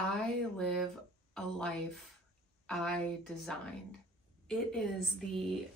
I live a life I designed. It is the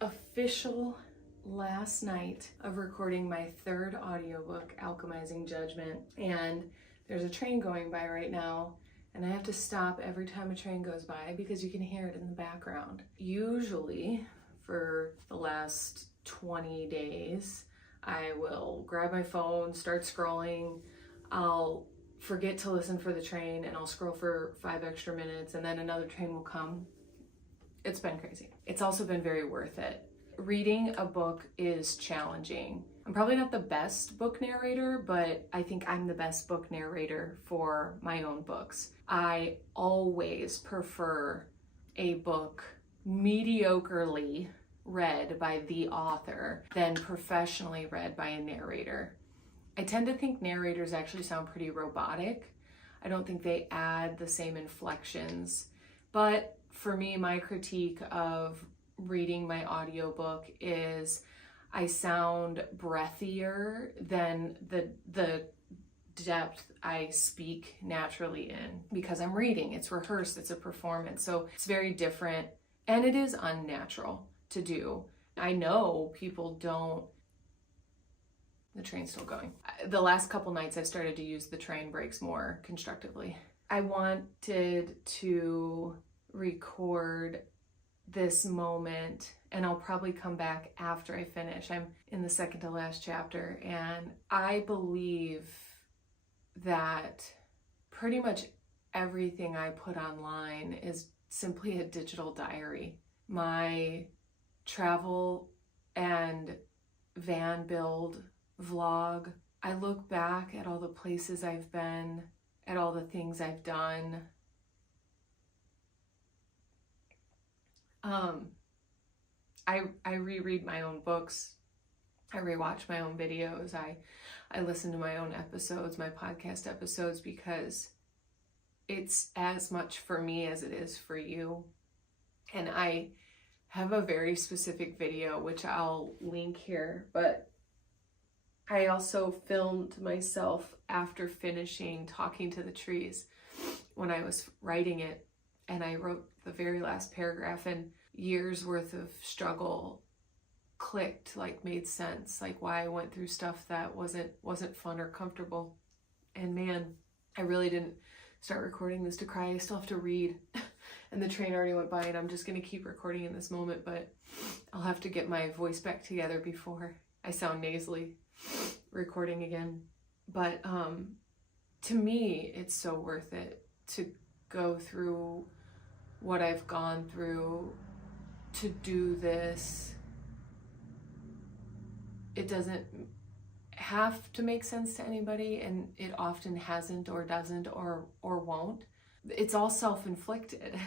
official last night of recording my third audiobook, Alchemizing Judgment, and there's a train going by right now, and I have to stop every time a train goes by because you can hear it in the background. Usually, for the last 20 days, I will grab my phone, start scrolling, I'll forget to listen for the train, and I'll scroll for 5 extra minutes, and then another train will come. It's been crazy. It's also been very worth it. Reading a book is challenging. I'm probably not the best book narrator, but I think I'm the best book narrator for my own books. I always prefer a book mediocrely read by the author than professionally read by a narrator. I tend to think narrators actually sound pretty robotic. I don't think they add the same inflections. But for me, my critique of reading my audiobook is I sound breathier than the depth I speak naturally in because I'm reading. It's rehearsed, it's a performance. So it's very different, and it is unnatural to do. I know people don't. The train's still going. The last couple nights I've started to use the train breaks more constructively. I wanted to record this moment, and I'll probably come back after I finish. I'm in the second to last chapter, and I believe that pretty much everything I put online is simply a digital diary. My travel and van build vlog. I look back at all the places I've been, at all the things I've done. I reread my own books. I rewatch my own videos. I listen to my own episodes, my podcast episodes, because it's as much for me as it is for you. And I have a very specific video, which I'll link here, but I also filmed myself after finishing Talking to the Trees when I was writing it, and I wrote the very last paragraph, and years worth of struggle clicked, like made sense, like why I went through stuff that wasn't fun or comfortable. And man, I really didn't start recording this to cry. I still have to read and the train already went by, and I'm just gonna keep recording in this moment, but I'll have to get my voice back together before I sound nasally recording again. But to me, it's so worth it to go through what I've gone through to do this. It doesn't have to make sense to anybody, and it often hasn't or doesn't or won't. It's all self-inflicted.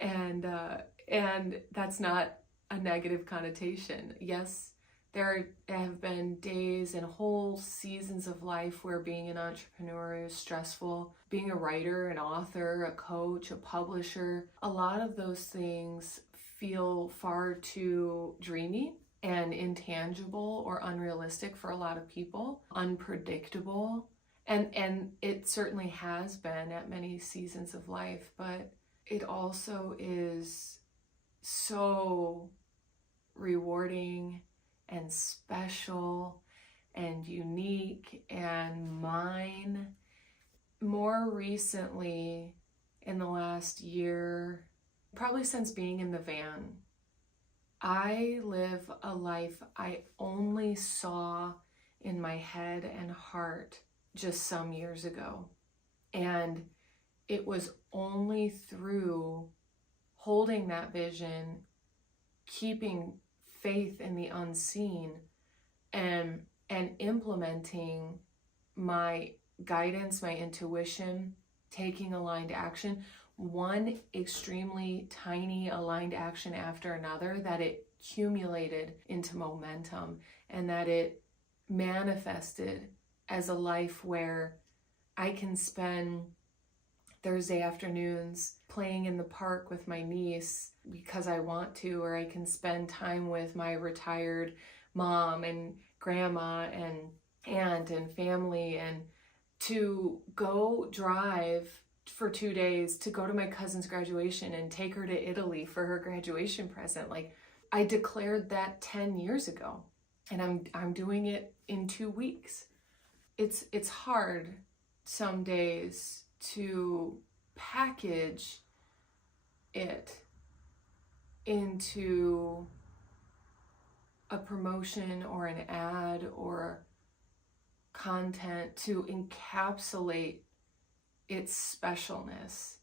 And that's not a negative connotation. Yes, there have been days and whole seasons of life where being an entrepreneur is stressful. Being a writer, an author, a coach, a publisher, a lot of those things feel far too dreamy and intangible or unrealistic for a lot of people, unpredictable. And it certainly has been at many seasons of life, but it also is so rewarding and special and unique and mine. More recently, in the last year, probably since being in the van, I live a life I only saw in my head and heart just some years ago. And it was only through holding that vision, keeping faith in the unseen, and implementing my guidance, my intuition, taking aligned action, one extremely tiny aligned action after another, that it accumulated into momentum, and that it manifested as a life where I can spend Thursday afternoons playing in the park with my niece because I want to, or I can spend time with my retired mom and grandma and aunt and family, and to go drive for 2 days to go to my cousin's graduation and take her to Italy for her graduation present. Like, I declared that 10 years ago, and I'm doing it in 2 weeks. It's hard some days to package it into a promotion or an ad or content to encapsulate its specialness.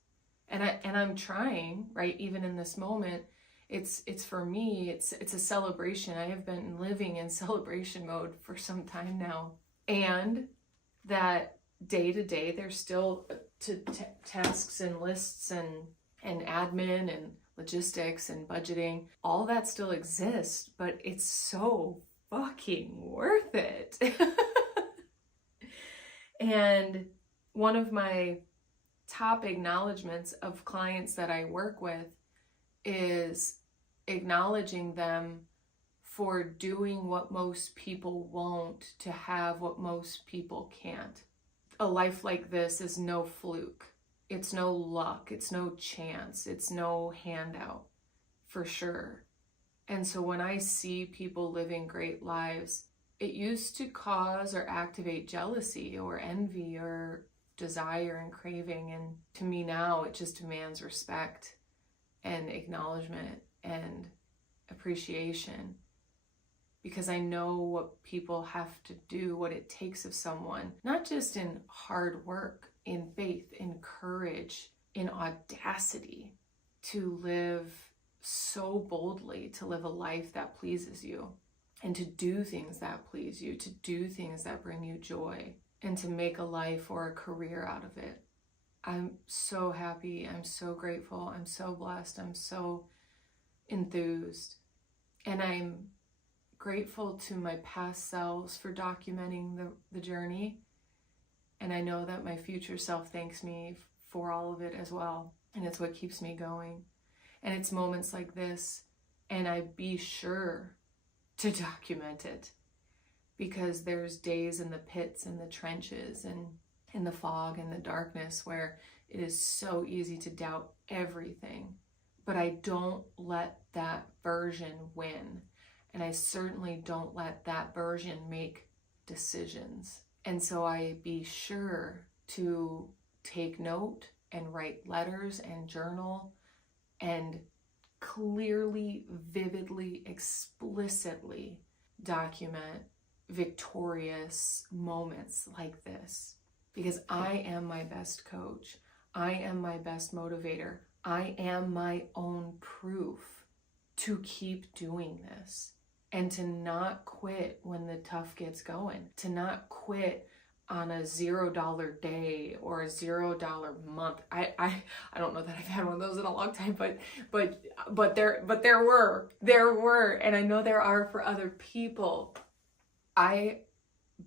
And I'm trying, right? Even in this moment, it's for me, it's a celebration. I have been living in celebration mode for some time now. And that day to day, there's still tasks and lists and admin and logistics and budgeting. All that still exists, but it's so fucking worth it. And one of my top acknowledgments of clients that I work with is acknowledging them for doing what most people won't to have what most people can't. A life like this is no fluke. It's no luck. It's no chance. It's no handout, for sure. And so when I see people living great lives, it used to cause or activate jealousy or envy or desire and craving. And to me now, it just demands respect and acknowledgement and appreciation, because I know what people have to do, what it takes of someone, not just in hard work, in faith, in courage, in audacity, to live so boldly, to live a life that pleases you, and to do things that please you, to do things that bring you joy, and to make a life or a career out of it. I'm so happy. I'm so grateful. I'm so blessed. I'm so enthused. And I'm grateful to my past selves for documenting the journey. And I know that my future self thanks me for all of it as well. And it's what keeps me going. And it's moments like this, and I be sure to document it, because there's days in the pits and the trenches and in the fog and the darkness where it is so easy to doubt everything. But I don't let that version win. And I certainly don't let that version make decisions. And so I be sure to take note and write letters and journal and clearly, vividly, explicitly document victorious moments like this. Because I am my best coach. I am my best motivator. I am my own proof to keep doing this. And to not quit when the tough gets going. To not quit on a $0 day or a $0 month. I don't know that I've had one of those in a long time, but there were, and I know there are for other people. I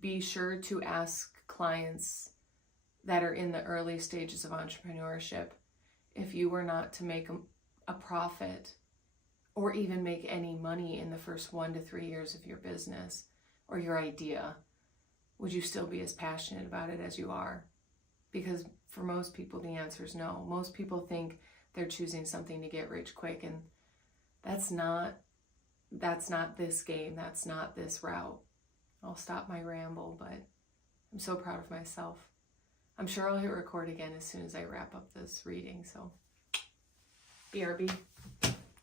be sure to ask clients that are in the early stages of entrepreneurship, if you were not to make a profit or even make any money in the first 1 to 3 years of your business or your idea, would you still be as passionate about it as you are? Because for most people, the answer is no. Most people think they're choosing something to get rich quick, and that's not this game. That's not this route. I'll stop my ramble, but I'm so proud of myself. I'm sure I'll hit record again as soon as I wrap up this reading, so BRB.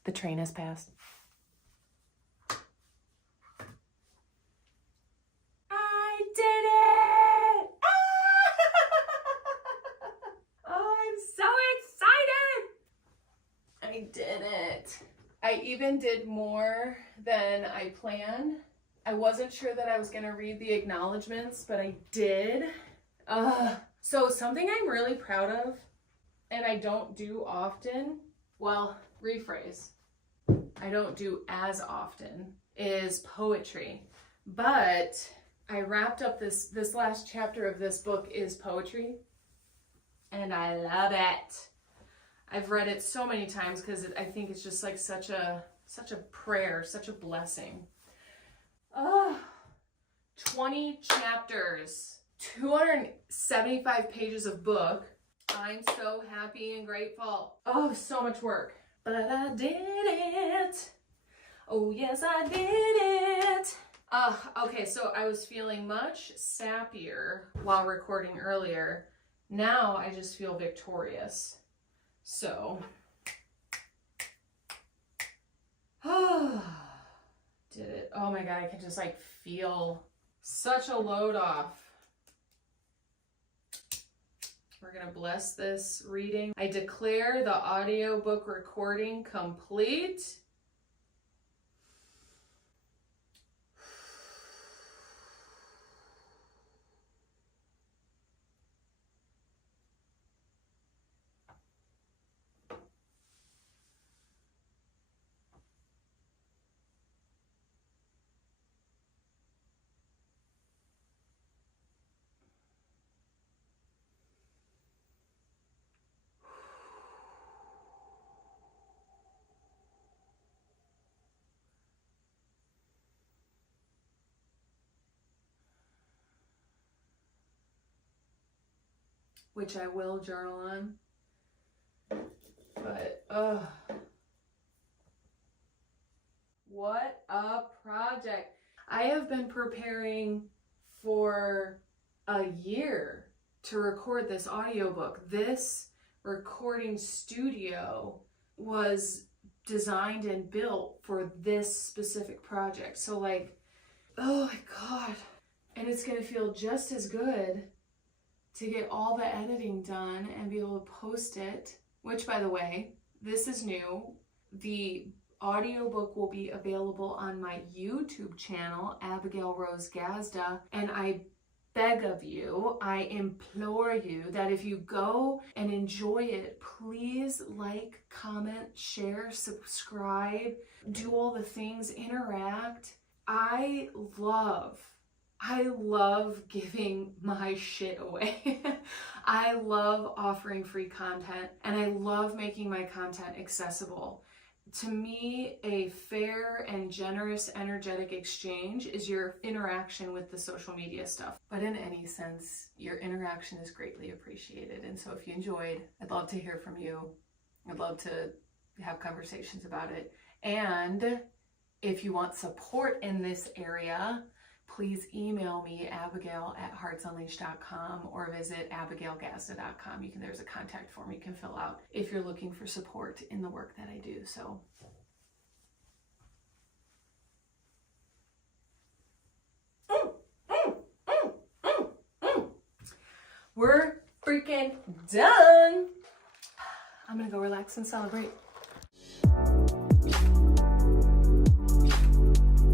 The train has passed. I did it! Oh, I'm so excited! I did it. I even did more than I planned. I wasn't sure that I was going to read the acknowledgments, but I did. So something I'm really proud of, and I don't do often, well, rephrase, I don't do as often, is poetry. But I wrapped up this last chapter of this book is poetry, and I love it. I've read it so many times because I think it's just like such a prayer, such a blessing. 20 chapters. 275 pages of book. I'm so happy and grateful. Oh, so much work. But I did it. Oh, yes, I did it. Okay, so I was feeling much sappier while recording earlier. Now I just feel victorious. So, did it. Oh my God, I can just like feel such a load off. We're gonna bless this reading. I declare the audiobook recording complete. Which I will journal on, but what a project. I have been preparing for a year to record this audiobook. This recording studio was designed and built for this specific project. So like, oh my God. And it's gonna feel just as good to get all the editing done and be able to post it, which by the way, this is new. The audiobook will be available on my YouTube channel, Abigail Rose Gazda, and I beg of you, I implore you that if you go and enjoy it, please like, comment, share, subscribe, do all the things, interact. I love giving my shit away. I love offering free content, and I love making my content accessible. To me, a fair and generous energetic exchange is your interaction with the social media stuff. But in any sense, your interaction is greatly appreciated. And so if you enjoyed, I'd love to hear from you. I'd love to have conversations about it. And if you want support in this area, please email me, abigail@heartsunleashed.com, or visit abigailgazda.com. There's a contact form you can fill out if you're looking for support in the work that I do. So, we're freaking done. I'm gonna go relax and celebrate.